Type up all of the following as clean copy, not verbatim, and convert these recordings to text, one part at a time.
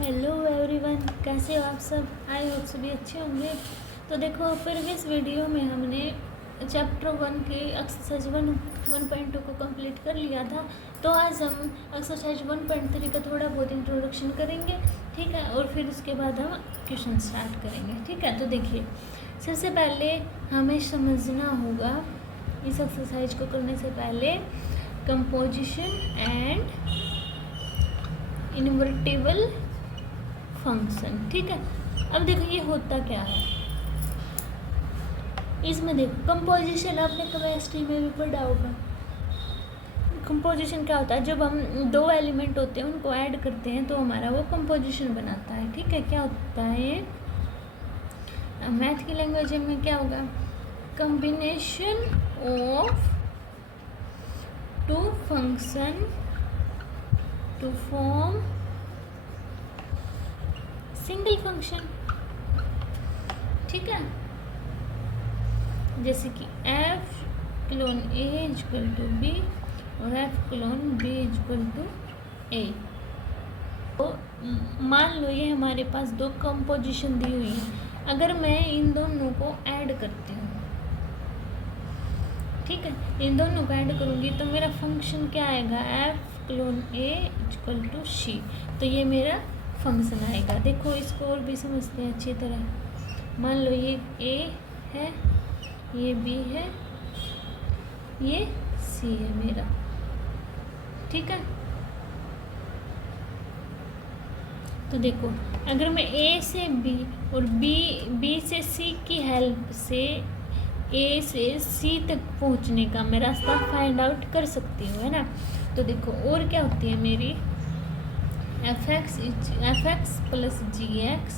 Hello everyone, कैसे हो आप सब। आई होप सभी अच्छे होंगे। तो देखो, प्रीवियस वीडियो में हमने चैप्टर 1 के एक्सरसाइज 1.2 को कंप्लीट कर लिया था। तो आज हम एक्सरसाइज 1.3 का थोड़ा बहुत इंट्रोडक्शन करेंगे, ठीक है, और फिर उसके बाद हम क्वेश्चन स्टार्ट करेंगे, ठीक है। तो देखिए, सबसे पहले हमें समझना होगा इस एक्सरसाइज को करने से पहले कंपोजिशन एंड इन्वर्टिबल फंक्शन, ठीक है। अब देखो ये होता क्या है इसमें। देखो कंपोजिशन आपने केमिस्ट्री में भी पढ़ा होगा। कंपोजिशन क्या होता है, जब हम दो एलिमेंट होते हैं उनको ऐड करते हैं तो हमारा वो कंपोजिशन बनाता है, ठीक है। क्या होता है, मैथ की लैंग्वेज में क्या होगा, combination of two function to form single function, ठीक है। जैसे कि F colon A equal to B और F colon B equal to A. तो मान लो ये हमारे पास दो कंपोजिशन दी हुई है। अगर मैं इन दोनों को ऐड करती हूँ, ठीक है, इन दोनों को ऐड करूँगी तो मेरा फंक्शन क्या आएगा, F colon A equal to C. तो ये मेरा फंक्शन आएगा। देखो इसको और भी समझते हैं अच्छी तरह। मान लो ये ए है, ये बी है, ये सी है मेरा, ठीक है। तो देखो, अगर मैं ए से बी और बी से सी की हेल्प से ए से सी तक पहुंचने का मैं रास्ता फाइंड आउट कर सकती हूँ, है ना। तो देखो और क्या होती है मेरी एफ एक्स प्लस जी एक्स।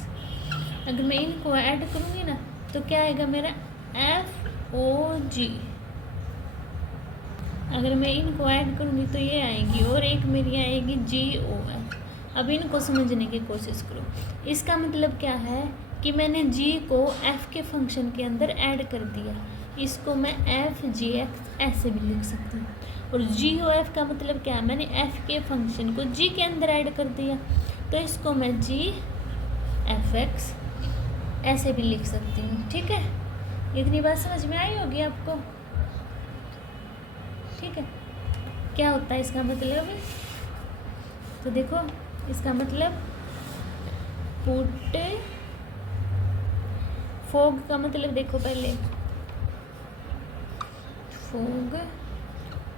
अगर मैं इनको ऐड करूँगी ना तो क्या आएगा मेरा एफ ओ जी। अगर मैं इनको ऐड करूँगी तो ये आएगी, और एक मेरी आएगी जी ओ एफ। अब इनको समझने की कोशिश करो। इसका मतलब क्या है कि मैंने जी को एफ के फंक्शन के अंदर ऐड कर दिया। इसको मैं एफ जी एक्स ऐसे भी लिख सकती हूँ। और जी ओ एफ का मतलब क्या है, मैंने एफ के फंक्शन को जी के अंदर ऐड कर दिया, तो इसको मैं जी एफ एक्स ऐसे भी लिख सकती हूँ, ठीक है। इतनी बात समझ में आई होगी आपको, ठीक है। क्या होता है इसका मतलब, तो देखो इसका मतलब पुट फोग का मतलब देखो पहले, fog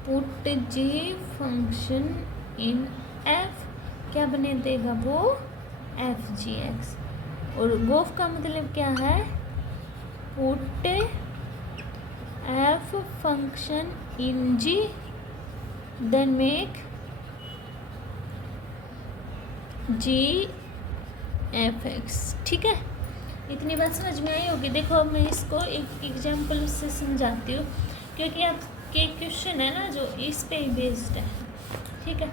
put g function in f, क्या बने देगा वो एफ जी एक्स। और गोफ का मतलब क्या है, put f function in g then make g f x, ठीक है। इतनी बात समझ में आई होगी। देखो अब मैं इसको एक एग्जाम्पल से समझाती हूँ, क्योंकि आपके क्वेश्चन है ना जो इस पे ही बेस्ड है, ठीक है।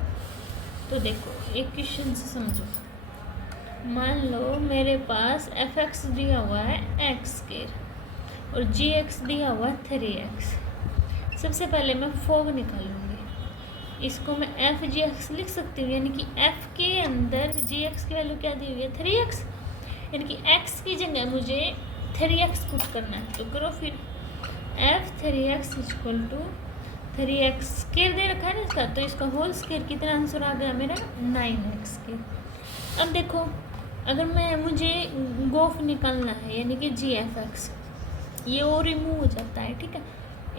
तो देखो एक क्वेश्चन से समझो। मान लो मेरे पास एफ एक्स दिया हुआ है एक्स स्क्वायर और जी एक्स दिया हुआ है 3x। सबसे पहले मैं फोग निकालूंगी। इसको मैं एफ जी एक्स लिख सकती हूँ, यानी कि एफ के अंदर जी एक्स की वैल्यू क्या दी हुई है 3x, यानी कि x की जगह मुझे 3x पुट करना है। तो करो फिर, F 3x equal to 3x square दे रखा है ना इसका, तो इसका होल स्क्वायर कितना आंसर आ गया मेरा 9x स्क्वायर। अब देखो, अगर मुझे गोफ निकालना है यानी कि जी एफ एक्स, ये और रिमूव हो जाता है, ठीक है।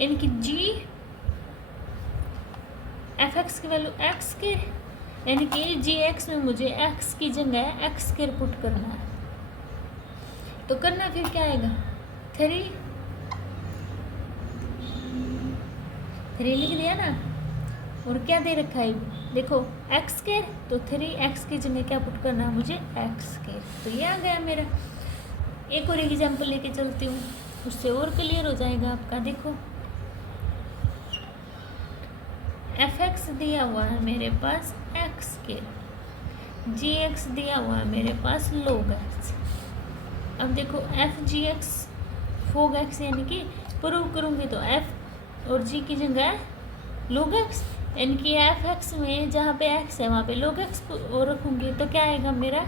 यानी कि जी एफ एक्स की वैल्यू एक्स स्क्वायर, यानी कि जी एक्स में मुझे एक्स की जगह एक्स स्क्वायर पुट करना है। तो करना फिर क्या आएगा, 3 लिख दिया ना, और क्या दे रखा है देखो एक्स स्क्वायर, तो 3x की जगह क्या पुट करना है मुझे एक्स स्क्वायर। तो ये आ गया मेरा। एक और एग्जाम्पल लेके चलती हूँ, उससे और क्लियर हो जाएगा आपका। देखो एफ एक्स दिया हुआ है मेरे पास एक्स स्क्वायर, जी एक्स दिया हुआ है मेरे पास log x। अब देखो F G x fog x, यानी कि प्रूव करूँगी तो एफ और जी की जगह log x, यानी कि एफ एक्स में जहाँ पे एक्स है वहाँ पे log एक्स को रखूँगी तो क्या आएगा मेरा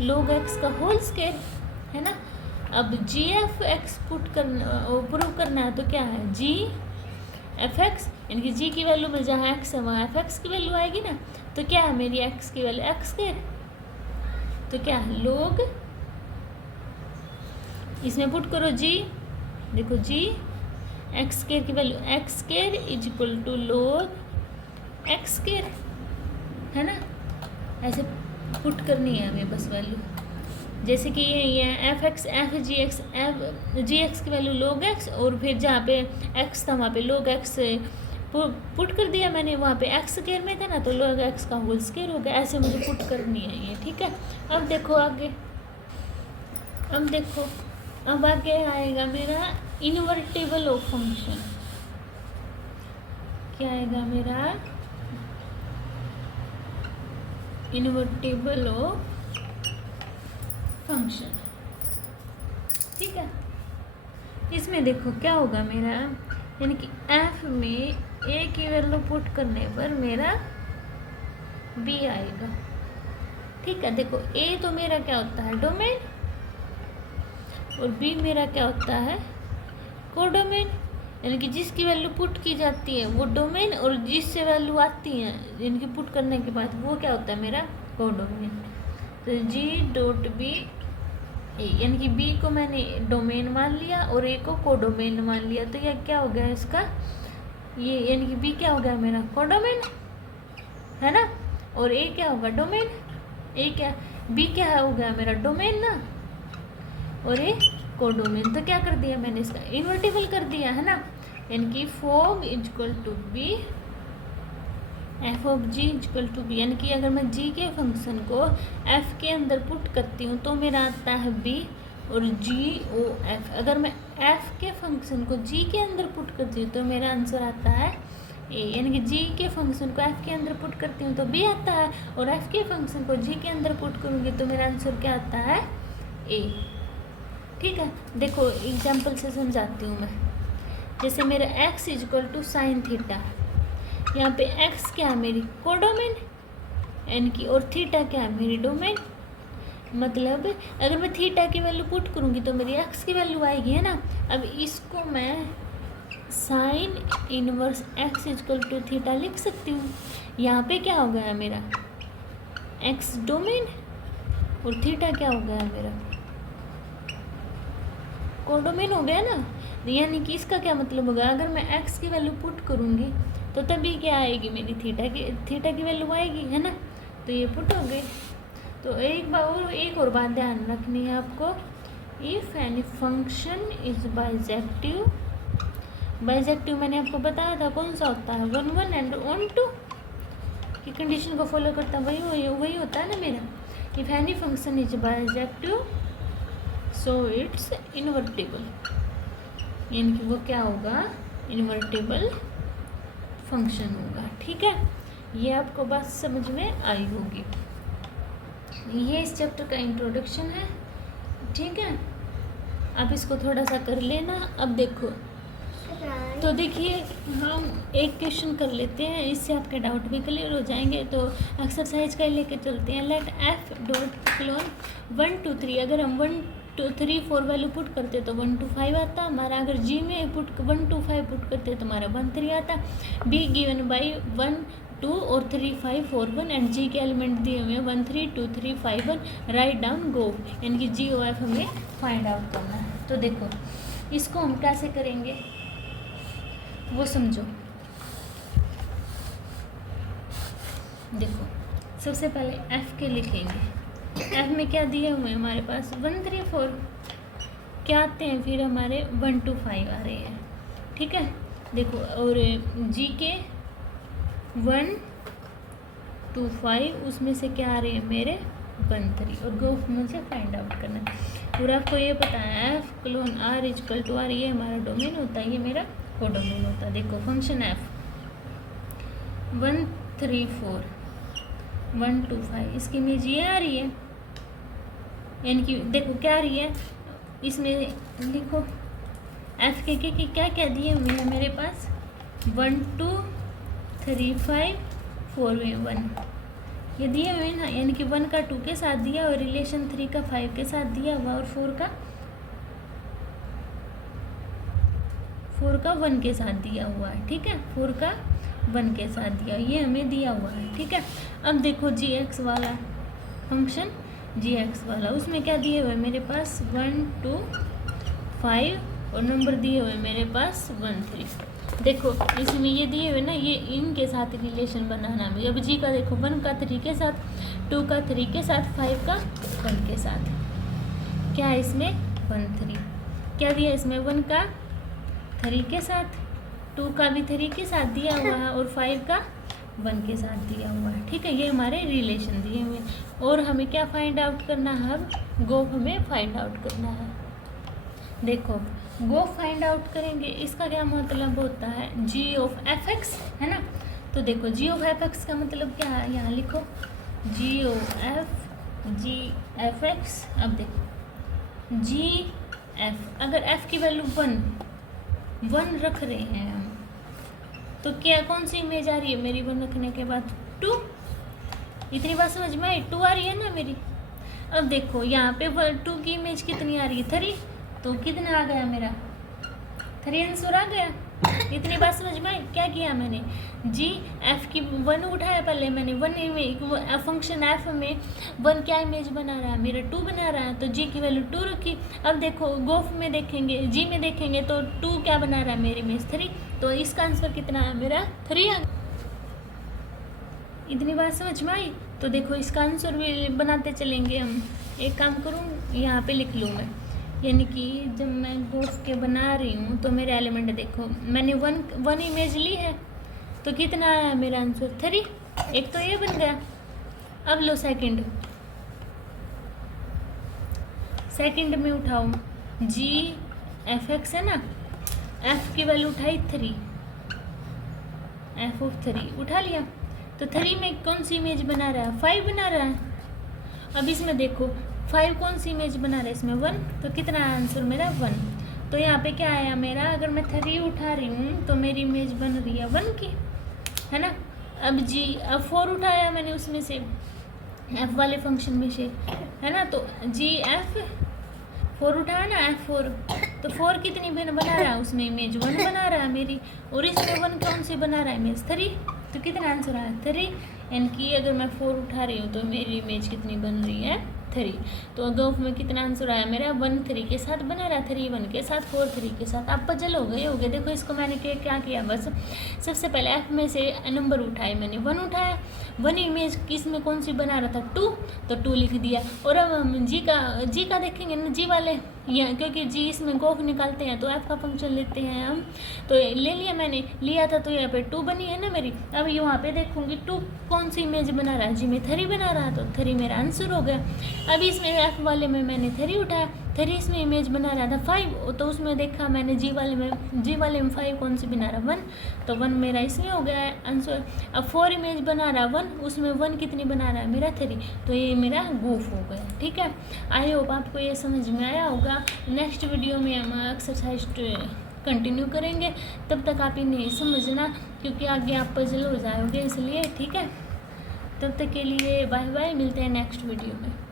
log एक्स का होल स्क्वायर, है ना। अब जी एफ एक्स पुट करना प्रूव करना है तो क्या है जी एफ एक्स, यानी कि जी की वैल्यू में जहाँ एक्स है वहाँ एफ एक्स की वैल्यू आएगी ना। तो क्या है मेरी एक्स की वैल्यू एक्स स्क्वायर, तो क्या है log, इसमें पुट करो जी, देखो जी एक्स स्क्वायर की value x square is equal to log x square, है ना। ऐसे पुट करनी है हमें बस वैल्यू, जैसे कि ये F x F G x की वैल्यू log एक्स, और फिर जहाँ पे एक्स था वहाँ पे log एक्स पुट कर दिया मैंने, वहाँ पे एक्स स्क्वायर में था ना तो log एक्स का होल स्क्वायर हो गया। ऐसे मुझे पुट करनी है ये, ठीक है। अब देखो आगे, अब देखो अब आगे आएगा मेरा इनवर्टिबल ऑफ फंक्शन। क्या आएगा मेरा इनवर्टिबल ऑफ फंक्शन, ठीक है। इसमें देखो क्या होगा मेरा, यानी कि एफ में ए की वैल्यू पुट करने पर मेरा बी आएगा, ठीक है। देखो ए तो मेरा क्या होता है डोमेन, और बी मेरा क्या होता है कोडोमेन, यानी कि जिसकी वैल्यू पुट की जाती है वो डोमेन, और जिससे वैल्यू आती है यानी कि पुट करने के बाद वो क्या होता है मेरा कोडोमेन। तो जी डॉट बी ए, यानी कि बी को मैंने डोमेन मान लिया और ए को कोडोमेन मान लिया, तो यह क्या हो गया इसका, ये यानी कि बी क्या हो गया मेरा कोडोमेन, है ना, और ए क्या होगा डोमेन, ए क्या बी क्या हो गया मेरा डोमेन ना, और ए कोडोमेन। तो क्या कर दिया मैंने इसका इन्वर्टिबल कर दिया, है ना, यानी कि fog is equal to b f of g is equal to b, यानी कि अगर मैं जी के फंक्शन को एफ के अंदर पुट करती हूँ तो मेरा आता है बी और जी ओ एफ। अगर मैं एफ के फंक्शन को जी के अंदर पुट करती हूँ तो मेरा आंसर आता है ए, यानी कि जी के फंक्शन को एफ के अंदर पुट करती हूँ तो बी आता है, और एफ के फंक्शन को जी के अंदर पुट करूँगी तो मेरा आंसर क्या आता है ए, ठीक है। देखो एग्जाम्पल से समझाती हूँ मैं, जैसे मेरा x is equal to sine theta, यहाँ पे x क्या है मेरी कोडोमेन, यानी कि और थीटा क्या है मेरी डोमेन। मतलब अगर मैं थीटा की वैल्यू पुट करूँगी तो मेरी x की वैल्यू आएगी, है ना। अब इसको मैं sine inverse x is equal to theta लिख सकती हूँ। यहाँ पे क्या हो गया मेरा x डोमेन और थीटा क्या हो गया मेरा कोडोमेन हो गया ना। यानी कि इसका क्या मतलब होगा, अगर मैं x की वैल्यू पुट करूँगी तो तभी क्या आएगी मेरी थीटा की वैल्यू आएगी, है ना। तो ये पुट हो गई। तो एक और बात ध्यान रखनी है आपको, if any function is bijective मैंने आपको बताया था कौन सा होता है 1 1 एंड 1 2 की कंडीशन को फॉलो करता वही होता है ना मेरा। If any function is bijective so it's invertible, यानी कि वो क्या होगा इन्वर्टिबल फंक्शन होगा, ठीक है। ये आपको बात समझ में आई होगी। ये इस चैप्टर का इंट्रोडक्शन है, ठीक है। आप इसको थोड़ा सा कर लेना। अब देखो तो देखिए हम एक क्वेश्चन कर लेते हैं, इससे आपके डाउट भी क्लियर हो जाएंगे। तो एक्सरसाइज का लेके चलते हैं। लेट एफ डॉट क्लोन 1 2 3, अगर हम 1 2 3 4 वैल्यू पुट करते तो 1 2 5 आता हमारा। अगर जी में 1 2 5 पुट करते तो हमारा 1 3 आता। बी गिवन बाई 1 2 और 3 5 4 1 एंड जी के एलिमेंट दिए हुए 1 3 2 3 5 1, राइट डाउन गो, यानी कि जी ओ एफ हमें फाइंड आउट करना है। तो देखो इसको हम कैसे करेंगे वो समझो। देखो सबसे पहले एफ के लिखेंगे। एफ में क्या दिए हुए हमारे पास 1 3 4 क्या आते हैं, फिर हमारे 1 2 5 आ रहे हैं, ठीक है। देखो और जी के 1 2 5 उसमें से क्या आ रहे हैं मेरे 1 3, और गो मुझे फाइंड आउट करना है। और आपको ये पता है f colon R is equal to R, ये हमारा डोमेन होता है, ये मेरा कोडोमेन होता है। देखो फंक्शन एफ 1 3 4 1 2 5 इसकी इमेज ये आ रही है, यानी कि देखो क्या आ रही है इसमें लिखो एफ के क्या क्या दिए हुए हैं मेरे पास 1 2 3 5 4 में 1 ये दिए हुए ना, यानी कि 1 का 2 के साथ दिया और रिलेशन 3 का 5 के साथ दिया हुआ और 4 का 1 के साथ दिया हुआ है। ठीक है, 4 का 1 के साथ दिया, ये हमें दिया हुआ है। ठीक है, अब देखो जी एक्स वाला फंक्शन, जी एक्स वाला उसमें क्या दिए हुए मेरे पास 1 2 5 और नंबर दिए हुए मेरे पास 1 3। देखो इसमें ये दिए हुए ना, ये इनके साथ रिलेशन बनाना है। अब जी का देखो 1 का 3 के साथ, 2 का 3 के साथ, 5 का 1 के साथ, क्या है इसमें 1 3। क्या दिया इसमें 1 का 3 के साथ, 2 का भी 3 के साथ दिया हुआ है और 5 का 1 के साथ दिया हुआ है। ठीक है, ये हमारे रिलेशन दिए हुए और हमें क्या फाइंड आउट करना है, अब गो हमें फाइंड आउट करना है। देखो गो फाइंड आउट करेंगे, इसका क्या मतलब होता है, जी ऑफ एफ एक्स है ना। तो देखो जी ऑफ एफ एक्स का मतलब क्या है, यहाँ लिखो जी ओ एफ एक्स। अब देखो जी एफ, अगर एफ की वैल्यू 1 रख रहे हैं हम, तो क्या कौन सी इमेज आ रही है मेरी 1 रखने के बाद 2। इतनी बात समझ में आई, 2 आ रही है ना मेरी। अब देखो यहाँ पे 2 की इमेज कितनी आ रही है 3, तो कितना आ गया मेरा 3 आंसर आ गया। इतनी बात समझ में आई। क्या किया मैंने, जी एफ की 1 उठाया पहले मैंने, 1 इमेज फंक्शन एफ में 1 क्या इमेज बना रहा है मेरा 2 बना रहा है, तो जी की वैल्यू 2 रखी। अब देखो गोफ में देखेंगे, जी में देखेंगे तो 2 क्या बना रहा है मेरी इमेज 3, तो इसका आंसर कितना है मेरा 3 आ। इतनी बात समझ में आई। तो देखो इसका आंसर भी बनाते चलेंगे हम। एक काम करूँ यहाँ पे लिख लूँ मैं, यानी कि जब मैं गोफ के बना रही हूँ तो मेरे एलिमेंट देखो मैंने 1 इमेज ली है, तो कितना आया मेरा आंसर 3। एक तो ये बन गया। अब लो सेकंड में उठाओ, जी एफ एक्स है ना, एफ की वैल्यू उठाई 3, एफ ऑफ 3 उठा लिया, तो 3 में कौन सी इमेज बना रहा है 5 बना रहा है। अब इसमें देखो 5 कौन सी इमेज बना रहा है इसमें 1, तो कितना आंसर मेरा 1। तो यहाँ पे क्या आया मेरा, अगर मैं 3 उठा रही हूँ तो मेरी इमेज बन रही है 1 की, है ना। अब 4 उठाया मैंने उसमें से, एफ वाले फंक्शन में से, है ना, तो जी एफ 4 उठाया ना F4, तो 4 कितनी बना रहा है उसमें इमेज 1 बना रहा है मेरी, और इसमें 1 कौन सी बना रहा है इमेज 3, तो कितना आंसर आया 3। यानी कि अगर मैं 4 उठा रही हूँ तो मेरी इमेज कितनी बन रही है 3। तो गोफ में कितना आंसर आया मेरा 1 3 के साथ बना रहा, 3 1 के साथ, 4 3 के साथ। आप पजल हो गए। देखो इसको मैंने क्या किया, बस सबसे पहले एफ में से नंबर उठाए मैंने, 1 उठाया, 1 इमेज किस में कौन सी बना रहा था 2, तो 2 लिख दिया। और अब हम जी का देखेंगे ना, जी वाले या क्योंकि जी इसमें गोफ निकालते हैं तो एफ का फंक्शन लेते हैं हम, तो ले लिया मैंने, लिया था तो यहाँ पे 2 बनी है ना मेरी। अब यहाँ पे देखूंगी 2 कौन सी इमेज बना रहा है, जी में 3 बना रहा, तो 3 मेरा आंसर हो गया। अब इसमें एफ वाले में मैंने 3 उठाया, 3 इसमें इमेज बना रहा था 5, तो उसमें देखा मैंने जी वाले में 5 कौन सी बना रहा 1, तो 1 मेरा इसमें हो गया है आंसर। अब 4 इमेज बना रहा 1, उसमें 1 कितनी बना रहा है मेरा 3, तो ये मेरा गोफ हो गया। ठीक है, आई होप आपको ये समझ में आया होगा। नेक्स्ट वीडियो में हम एक्सरसाइज कंटिन्यू करेंगे, तब तक आप इन्हें समझना क्योंकि आगे आप पजल हो जाओगे इसलिए। ठीक है, तब तक के लिए बाय बाय, मिलते हैं नेक्स्ट वीडियो में।